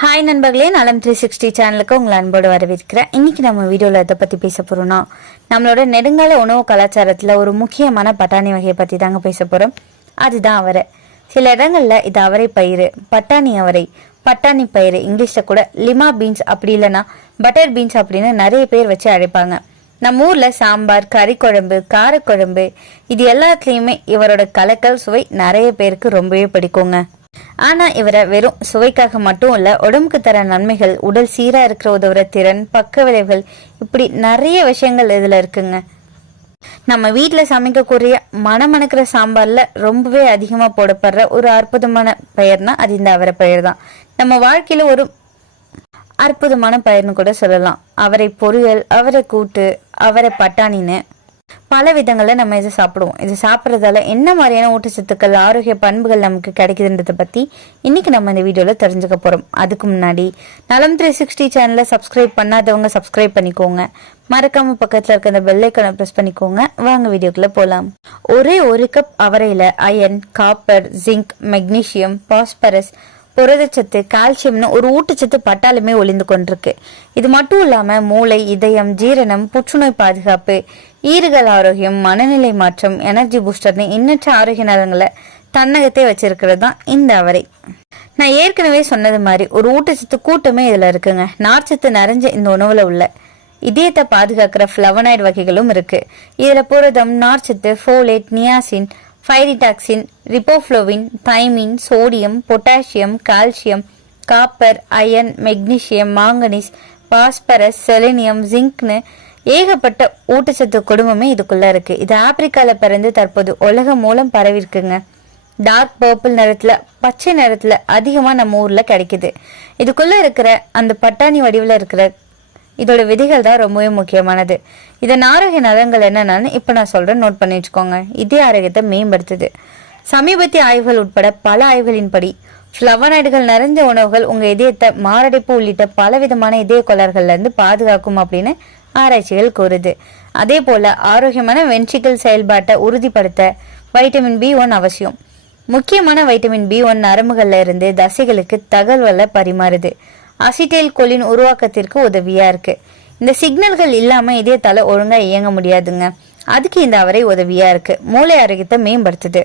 Hi நண்பர்களே. நலம் three sixty சேனலுக்கு உங்களை அன்போடு வரவேற்கிறேன். இன்னைக்கு நம்ம வீடியோவில் எதை பற்றி பேச போகிறோம்னா நம்மளோட நெடுங்கால உணவு கலாச்சாரத்தில் ஒரு முக்கியமான பட்டாணி வகையை பற்றி தாங்க பேச போகிறோம் அதுதான் அவரை. சில இடங்களில் இது அவரை பயிறு பட்டாணி அவரை பட்டாணி பயிறு. இங்கிலீஷில் கூட லிமா பீன்ஸ் அப்படி இல்லைன்னா பட்டர் பீன்ஸ் அப்படின்னு நிறைய பேர் வச்சு அழைப்பாங்க. நம்ம ஊரில் சாம்பார் கறி குழம்பு காரக்குழம்பு இது எல்லாத்துலேயுமே இவரோட கலக்கல் சுவை நிறைய பேருக்கு ரொம்பவே பிடிக்குங்க. ஆனா இவரை வெறும் சுவைக்காக மட்டும் இல்ல உடம்புக்கு தர நன்மைகள் உடல் சீரா இருக்கிற உதவுற திறன் பக்க விளைவுகள் இப்படி நிறைய விஷயங்கள் இதுல இருக்குங்க. நம்ம வீட்டில் சமைக்கக்கூடிய மணமணக்கிற சாம்பார்ல ரொம்பவே அதிகமாக போடப்படுற ஒரு அற்புதமான பெயர்னா அது இந்த அவரை பெயர் தான். நம்ம வாழ்க்கையில ஒரு அற்புதமான பயிர்னு கூட சொல்லலாம். அவரை பொரியல் அவரை கூட்டு அவரை பட்டாணின்னு பல விதங்களில் நம்ம இதை சாப்பிடுவோம். இது சாப்பிட்றதால என்ன மாதிரியான ஊட்டச்சத்துக்கள் ஆரோக்கிய பண்புகள் நமக்கு கிடைக்குதுன்றதை பற்றி இன்னைக்கு நம்ம இந்த வீடியோவில் தெரிஞ்சுக்க போகிறோம் அதுக்கு முன்னாடி நலம் த்ரீ சிக்ஸ்டி சேனலை சப்ஸ்கிரைப் பண்ணாதவங்க சப்ஸ்கிரைப் பண்ணிக்கோங்க. மறக்காம பக்கத்தில் இருக்க அந்த பெல்லைக்கனை ப்ரெஸ் பண்ணிக்கோங்க. வாங்க வீடியோக்குள்ள போகலாம் ஒரே ஒரு cup அவரையில் iron copper zinc magnesium phosphorus புரதச்சத்து கால்சியம்னு ஒரு ஊட்டச்சத்து பட்டாலுமே ஒளிந்து கொண்டிருக்கு. இது மட்டும் இல்லாம மூளை இதயம் ஜீரணம் புற்றுநோய் பாதுகாப்பு ஈறுகள் ஆரோக்கியம் மனநிலை மாற்றம் எனர்ஜி பூஸ்டர்னு எண்ணற்ற ஆரோக்கிய நலங்களை தன்னகத்தே வச்சிருக்கிறது தான் இந்த அவரை. நான் ஏற்கனவே சொன்னது மாதிரி ஒரு ஊட்டச்சத்து கூட்டமே இதுல இருக்குங்க. நார்ச்சத்து நிறைஞ்ச இந்த உணவுல உள்ள இதயத்தை பாதுகாக்கிற ஃப்ளவனாய்டு வகைகளும் இருக்கு. இதுல புரதம் நார்ச்சத்து folate niacin pyridoxine riboflavin thiamine sodium potassium calcium copper iron magnesium manganese phosphorus selenium ஜிங்க்னு ஏகப்பட்ட ஊட்டச்சத்து குடும்பமே இதுக்குள்ள இருக்கு. இது ஆப்பிரிக்கால பிறந்து தற்போது உலகம் மூலம் பரவிருக்குங்க டார்க் பர்பிள் நிறத்துல பச்சை நிறத்துல அதிகமா நம்ம ஊர்ல கிடைக்குது. இதுக்குள்ள இருக்கிற அந்த பட்டாணி வடிவில் இருக்கிற இதோட விதிகள் தான் ரொம்பவே முக்கியமானது. இதன் ஆரோக்கிய நலங்கள் என்னென்னு இப்போ நான் சொல்றேன். நோட் பண்ணி வச்சுக்கோங்க. இதய ஆரோக்கியத்தை மேம்படுத்துது. சமீபத்திய ஆய்வுகள் உட்பட பல ஆய்வுகளின்படி ஃப்ளவனாய்டுகள் நிறைஞ்ச உணவுகள் உங்க இதயத்தை மாரடைப்பு உள்ளிட்ட பலவிதமான இதய கொலர்கள்ல இருந்து பாதுகாக்கும் அப்படின்னு ஆராய்ச்சிகள் கூறுது. அதே போல ஆரோக்கியமான வென்ட்ரிக்கல் செயல்பாட்டை உறுதிப்படுத்த வைட்டமின் பி ஒன் அவசியம். முக்கியமான வைட்டமின் பி ஒன் நரம்புகள்ல இருந்து தசைகளுக்கு தகவலை பரிமாறுது. அசிட்டைல் கொலின் உருவாக்கத்திற்கு உதவியா இருக்கு. இந்த சிக்னல்கள் இல்லாம இதயத்தால ஒழுங்கா இயங்க முடியாதுங்க. அதுக்கு இந்த அவரை உதவியா இருக்கு. மூளை ஆரோக்கியத்தை மேம்படுத்துது.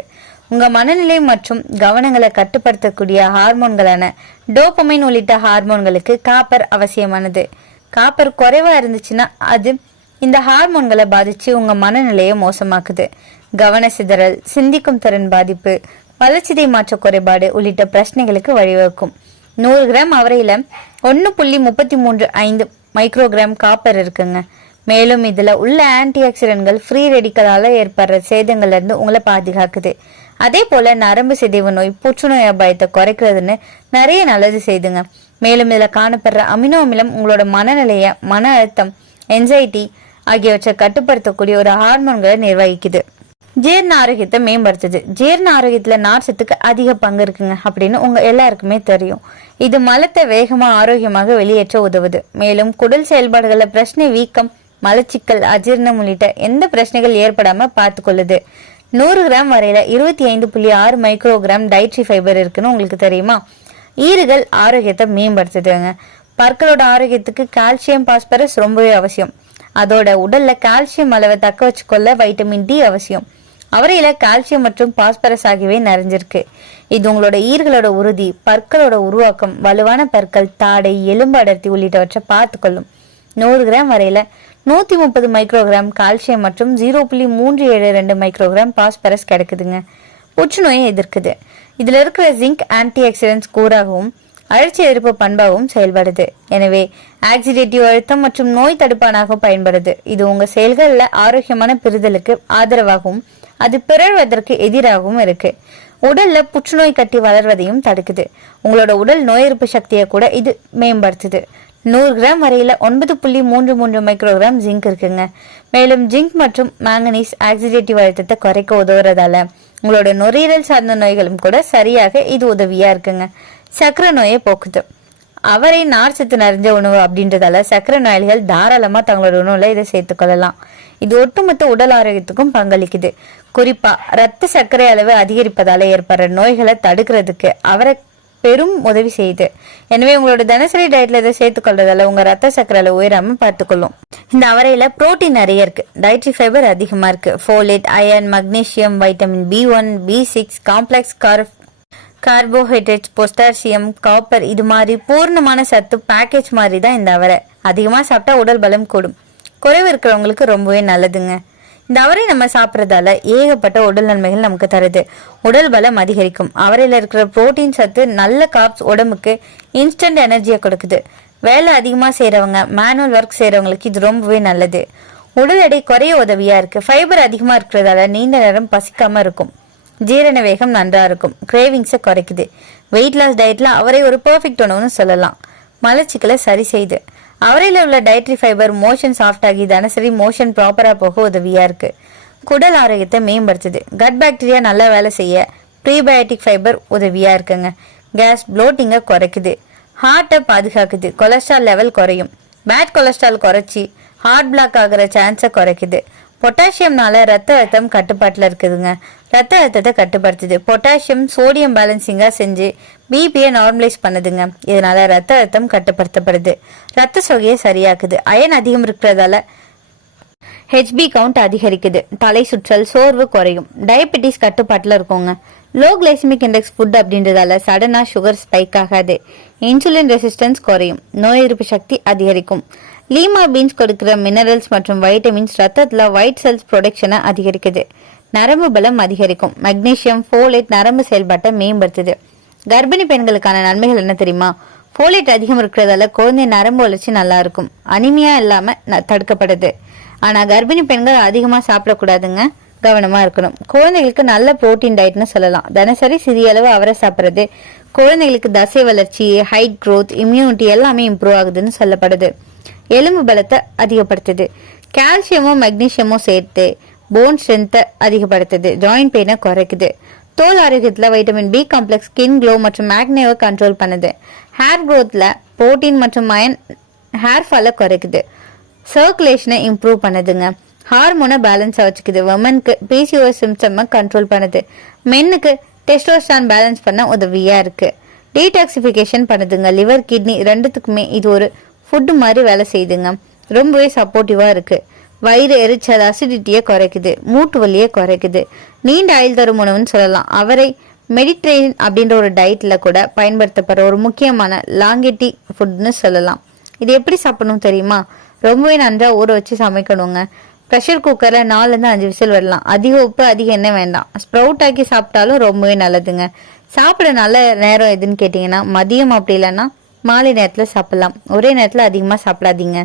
உங்க மனநிலை மற்றும் கவனங்களை கட்டுப்படுத்தக்கூடிய ஹார்மோன்களான டோபமைன் உள்ளிட்ட ஹார்மோன்களுக்கு காப்பர் அவசியமானது. காப்பர் குறைவா இருந்துச்சுன்னா அது இந்த ஹார்மோன்களை பாதிச்சு உங்க மனநிலையை மோசமாக்குது. கவன சிதறல் சிந்திக்கும் திறன் பாதிப்பு வளர்ச்சிதை மாற்ற குறைபாடு உள்ளிட்ட பிரச்சனைகளுக்கு வழிவகுக்கும். நூறு கிராம் அவரையில ஒன்று புள்ளி முப்பத்தி மூன்று ஐந்து மைக்ரோகிராம் காப்பர் இருக்குங்க. மேலும் இதுல உள்ள ஆன்டி ஆக்சிடென்ட்கள் ஃப்ரீ ரெடிக்கலால ஏற்படுற சேதங்கள்ல இருந்து உங்களை பாதுகாக்குது. அதே போல நரம்பு சிதைவு நோய் புற்றுநோய் அபாயத்தை குறைக்கிறதுன்னு நிறைய நல்லது செய்துங்க. மேலும் இதுல காணப்படுற அமினோ அமிலம் உங்களோட மனநிலையை மன அழுத்தம் என்சைட்டி ஆகியவற்றை கட்டுப்படுத்தக்கூடிய ஒரு ஹார்மோன்களை நிர்வகிக்குது. ஜீரண ஆரோக்கியத்தை மேம்படுத்துது. ஜீரண ஆரோக்கியத்துல நார்ச்சத்துக்கு அதிக பங்கு இருக்குங்க அப்படின்னு உங்க எல்லாருக்குமே தெரியும். இது மலத்தை வேகமாக ஆரோக்கியமாக வெளியேற்ற உதவுது. மேலும் குடல் செயல்பாடுகளில் பிரச்சனை வீக்கம் மலச்சிக்கல் அஜீரணம் உள்ளிட்ட எந்த பிரச்சனைகள் ஏற்படாம பார்த்துக்கொள்ளுது. நூறு கிராம் வரையில இருபத்தி ஐந்து புள்ளி ஆறு மைக்ரோகிராம் டயட்ரி ஃபைபர் இருக்குன்னு உங்களுக்கு தெரியுமா? ஈறுகள் ஆரோக்கியத்தை மேம்படுத்துதுங்க. பற்களோட ஆரோக்கியத்துக்கு கால்சியம் பாஸ்பரஸ் ரொம்பவே அவசியம். அதோட உடல்ல கால்சியம் அளவை தக்க வச்சுக்கொள்ள வைட்டமின் டி அவசியம். அவரையில கால்சியம் மற்றும் பாஸ்பரஸ் ஆகியவை நிறைஞ்சிருக்கு. இது உங்களோட ஈர்களோட உறுதி பற்களோட உருவாக்கம் வலுவான பற்கள் தாடை எலும்பு அடர்த்தி உள்ளிட்டவற்றை பார்த்துக்கொள்ளும். நூறு கிராம் வரையில நூத்தி முப்பது மைக்ரோகிராம் கால்சியம் மற்றும் ஜீரோ புள்ளி மூன்று ஏழு ரெண்டு மைக்ரோகிராம் பாஸ்பரஸ் கிடைக்குதுங்க. புற்றுநோயை எதிர்க்குது. இதுல இருக்கிற ஜிங்க் ஆன்டி ஆக்சிடென்ட்ஸ் கூறாகவும் அழற்சி எதிர்ப்பு பண்பாகவும் செயல்படுது. எனவே ஆக்சிடேட்டிவ் அழுத்தம் மற்றும் நோய் தடுப்பானாக பயன்படுது. இது உங்க செயல்களில் ஆரோக்கியமான பெறுதலுக்கு ஆதரவாகவும் அது பிறழ்வதற்கு எதிராகவும் இருக்கு. உடல்ல புற்றுநோய் கட்டி வளர்வதையும் தடுக்குது. உங்களோட உடல் நோய் எதிர்ப்பு சக்தியை கூட இது மேம்படுத்துது. நூறு கிராம் வரையில ஒன்பது புள்ளி மூன்று மூன்று மைக்ரோகிராம் ஜிங்க் இருக்குங்க. மேலும் ஜிங்க் மற்றும் மேங்கனீஸ் ஆக்சிடேட்டிவ் அழுத்தத்தை குறைக்க உதவுறதால உங்களோட நுரையீரல் சார்ந்த நோய்களும் கூட சரியாக இது உதவியா இருக்குங்க. சக்கரை நோயை போக்குது. அவரை நார்ச்சத்து நிறைஞ்ச உணவு அப்படின்றதால சக்கரை நோயாளிகள் தாராளமா தங்களோட உணவுல இதை சேர்த்துக்கொள்ளலாம் இது ஒட்டுமொத்த உடல் ஆரோக்கியத்துக்கும் பங்களிக்குது. குறிப்பா ரத்த சர்க்கரை அளவு அதிகரிப்பதால ஏற்படுற நோய்களை தடுக்கிறதுக்கு அவரை பெரும் உதவி செய்யுது எனவே உங்களோட தினசரி டயட்ல இதை சேர்த்துக்கொள்றதால உங்க ரத்த சக்கரை உயராம பார்த்துக்கொள்ளும். இந்த அவரையில புரோட்டீன் நிறைய இருக்கு. டயட்ரி ஃபைபர் அதிகமா இருக்கு. Folate iron magnesium vitamin B one B six complex carb carbohydrates potassium copper இது மாதிரி பூர்ணமான சத்து பேக்கேஜ் மாதிரி தான் இந்த அவரை அதிகமாக சாப்பிட்டா உடல் பலம் கூடும். குறைவு இருக்கிறவங்களுக்கு ரொம்பவே நல்லதுங்க. இந்த அவரை நம்ம சாப்பிட்றதால ஏகப்பட்ட உடல் நன்மைகள் நமக்கு தருது. உடல் பலம் அதிகரிக்கும். அவரையில் இருக்கிற புரோட்டீன் சத்து நல்ல காப்ஸ் உடம்புக்கு இன்ஸ்டன்ட் எனர்ஜியை கொடுக்குது. வேலை அதிகமாக செய்கிறவங்க மேனுவல் ஒர்க் செய்கிறவங்களுக்கு இது ரொம்பவே நல்லது. உடல் எடை குறைய உதவியாக இருக்குது ஃபைபர் அதிகமாக இருக்கிறதால நீண்ட நேரம் பசிக்காமல் இருக்கும். ஜீரண வேகம் நன்றாக இருக்கும். கிரேவிங்ஸை குறைக்குது. வெயிட் லாஸ் டயட்டில் அவரை ஒரு பெர்ஃபெக்ட் உணவுன்னு சொல்லலாம். மலச்சிக்கலை சரி செய்து. அவரையில் உள்ள டயட்ரி ஃபைபர் மோஷன் சாஃப்ட் ஆகி தினசரி மோஷன் ப்ராப்பராக போக உதவியாக இருக்குது குடல் ஆரோக்கியத்தை மேம்படுத்துது. கட் பாக்டீரியா நல்லா வேலை செய்ய ப்ரீபயோட்டிக் ஃபைபர் உதவியாக இருக்குங்க. கேஸ் ப்ளோட்டிங்கை குறைக்குது. ஹார்ட்டை பாதுகாக்குது. கொலஸ்ட்ரால் லெவல் குறையும். பேட் கொலஸ்ட்ரால் குறைச்சி ஹார்ட் பிளாக் ஆகிற சான்ஸை குறைக்குது. பொட்டாசியம்னால ரத்த அழுத்தம் கட்டுப்பாட்டில் இருக்குதுங்க. ரத்த அழுத்தத்தை கட்டுப்படுத்துது. பொட்டாசியம் சோடியம் பேலன்சிங்காக செஞ்சு பிபியை நார்மலைஸ் பண்ணுதுங்க. இதனால ரத்த அழுத்தம் கட்டுப்படுத்தப்படுது. ரத்த சோகையை சரியாக்குது. அயன் அதிகம் இருக்கிறதால ஹெச்பி கவுண்ட் அதிகரிக்குது. தலை சுற்றல் சோர்வு குறையும். டயபெட்டிஸ் கட்டுப்பாட்டில் இருக்குங்க. லோ கிளைசிமிக் இண்டெக்ஸ் ஃபுட் அப்படின்றதால சடனாக சுகர் ஸ்பைக் ஆகாது. இன்சுலின் ரெசிஸ்டன்ஸ் குறையும். நோய் எதிர்ப்பு சக்தி அதிகரிக்கும். லீமா பீன்ஸ் கொடுக்கிற மினரல்ஸ் மற்றும் வைட்டமின்ஸ் ரத்தத்தில் ஒயிட் செல்ஸ் ப்ரொடக்ஷனை அதிகரிக்குது. நரம்பு பலம் அதிகரிக்கும். மக்னீசியம் ஃபோலேட் நரம்பு செயல்பாட்டை மேம்படுத்துது. கர்ப்பிணி பெண்களுக்கான நன்மைகள் என்ன தெரியுமா? ஃபோலேட் அதிகம் இருக்கிறதால குழந்தை நரம்பு வளர்ச்சி நல்லா இருக்கும். அனிமையா இல்லாம ந- தடுக்கப்படுது. ஆனா கர்ப்பிணி பெண்கள் அதிகமா சாப்பிடக்கூடாதுங்க. கவனமா இருக்கணும். குழந்தைகளுக்கு நல்ல புரோட்டீன் டயட்னு சொல்லலாம். தினசரி சிறிய அளவு அவரை சாப்பிட்றது. குழந்தைகளுக்கு தசை வளர்ச்சி ஹைட் க்ரோத் இம்யூனிட்டி எல்லாமே இம்ப்ரூவ் ஆகுதுன்னு சொல்லப்படுது. எலும்பு பலத்தை அதிகப்படுத்துது. கால்சியமும் மெக்னீஷியமும் சேர்த்து போன் ஸ்ட்ரென்த்தை அதிகப்படுத்துது. ஜாயிண்ட் பெயினை குறைக்குது. தோல் ஆரோக்கியத்தில் vitamin B complex skin glow மற்றும் மேக்னேவை கண்ட்ரோல் பண்ணுது. ஹேர் க்ரோத்தில் புரோட்டீன் மற்றும் மயன் ஹேர் ஃபாலை குறைக்குது. சர்க்குலேஷனை இம்ப்ரூவ் பண்ணுதுங்க. ஹார்மோனை பேலன்ஸாக வச்சுக்குது. உமனுக்கு பிசிஓஎஸ் சிம்டம்மை கண்ட்ரோல் பண்ணுது. மென்னுக்கு டெஸ்டோஸ்டான் பேலன்ஸ் பண்ண உதவியாக இருக்கு. டீடாக்சிஃபிகேஷன் பண்ணுதுங்க. லிவர் கிட்னி ரெண்டுத்துக்குமே இது ஒரு ஃபுட்டு மாதிரி வேலை செய்யுதுங்க ரொம்பவே சப்போர்ட்டிவாக இருக்கு. வயிறு எரிச்சல் அசிடிட்டியை குறைக்குது. மூட்டு வலியை குறைக்குது. நீண்ட ஆயுள் தரும் உணவுன்னு சொல்லலாம். அவரை மெடிட்ரேனியன் அப்படின்ற ஒரு டயட்டில் கூட பயன்படுத்தப்படுற ஒரு முக்கியமான லாங்கெட்டி ஃபுட்னு சொல்லலாம். இது எப்படி சாப்பிடணும் தெரியுமா? ரொம்பவே நன்றாக ஊற வச்சு சமைக்கணுங்க. ப்ரெஷர் குக்கரில் நாலுலேருந்து அஞ்சு விசில் வரலாம் அதிக உப்பு அதிக எண்ணெய் வேண்டாம். ஸ்ப்ரவுட் ஆக்கி சாப்பிட்டாலும் ரொம்பவே நல்லதுங்க. சாப்பிட நல்ல நேரம் எதுன்னு கேட்டிங்கன்னா மதியம் அப்படி இல்லைன்னா மாலை நேரத்தில் சாப்பிட்லாம். ஒரே நேரத்தில் அதிகமாக சாப்பிடாதீங்க.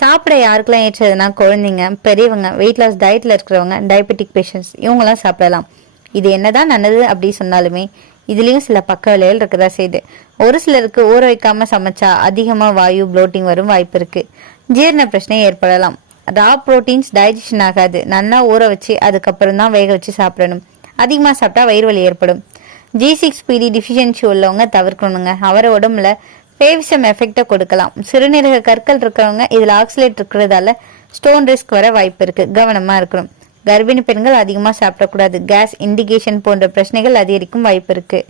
சாப்பிட யாருக்கெல்லாம் ஏற்றதுன்னா குழந்தைங்க பெரியவங்க வெயிட் லாஸ் டயட்டில் இருக்கிறவங்க டயபெட்டிக் பேஷண்ட்ஸ் இவங்கெல்லாம் சாப்பிடலாம். இது என்னதான் நல்லது அப்படி சொன்னாலுமே இதுலேயும் சில பக்க விளைவுகள் இருக்கதா செய்யுது. ஒரு சிலருக்கு ஊற வைக்காமல் சமைச்சா அதிகமாக வாயு ப்ளோட்டிங் வரும் வாய்ப்பு இருக்குது ஜீரண பிரச்சனை ஏற்படலாம். ரா புரோட்டீன்ஸ் டைஜஷன் ஆகாது. நல்லா ஊற வச்சு அதுக்கப்புறம் தான் வேக வச்சு சாப்பிடணும். அதிகமாக சாப்பிட்டா வயிறு வலி ஏற்படும். ஜி சிக்ஸ் பிடி டிஃபிஷியன்சி உள்ளவங்க தவிர்க்கணுங்க. அவரை உடம்புல பேவிசம் எஃபெக்டை கொடுக்கலாம். சிறுநீரக கற்கள் இருக்கிறவங்க இதில் ஆக்சிலேட் இருக்கிறதால ஸ்டோன் ரிஸ்க் வர வாய்ப்பு இருக்குது கவனமாக இருக்கணும். கர்ப்பிணி பெண்கள் அதிகமாக சாப்பிடக்கூடாது. கேஸ் இண்டிகேஷன் போன்ற பிரச்சனைகள் அதிகரிக்கும் வாய்ப்பு இருக்குது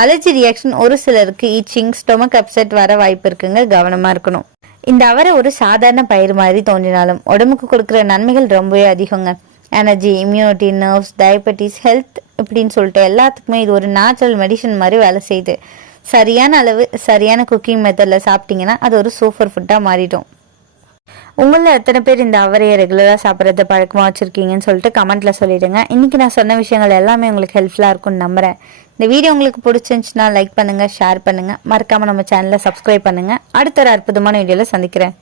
அலர்ஜி ரியாக்ஷன் ஒரு சிலருக்கு ஈச்சிங் ஸ்டொமக் அப்செட் வர வாய்ப்பு இருக்குங்க. கவனமாக இருக்கணும். இந்த அவரை ஒரு சாதாரண பயிர் மாதிரி தோன்றினாலும் உடம்புக்கு கொடுக்குற நன்மைகள் ரொம்பவே அதிகங்க. Energy immunity nerves diabetes health இப்படின்னு சொல்லிட்டு எல்லாத்துக்குமே இது ஒரு நேச்சுரல் மெடிசன் மாதிரி வேலை செய்யுது. சரியான அளவு சரியான குக்கிங் மெத்தடில் சாப்பிட்டீங்கன்னா அது ஒரு சூப்பர் ஃபுட்டாக மாறிடும். உங்களில் எத்தனை பேர் இந்த அவரையை ரெகுலராக சாப்பிட்றத பழக்கமாக வச்சுருக்கீங்கன்னு சொல்லிட்டு கமெண்ட்டில் சொல்லிவிடுங்க இன்றைக்கி நான் சொன்ன விஷயங்கள் எல்லாமே உங்களுக்கு ஹெல்ப்ஃபுல்லாக இருக்கும்னு நம்புகிறேன் இந்த வீடியோ உங்களுக்கு பிடிச்சிருந்துச்சுன்னா லைக் பண்ணுங்க ஷேர் பண்ணுங்க. மறக்காமல் நம்ம சேனலை சப்ஸ்கிரைப் பண்ணுங்க. அடுத்த ஒரு அற்புதமான வீடியோவில் சந்திக்கிறேன்.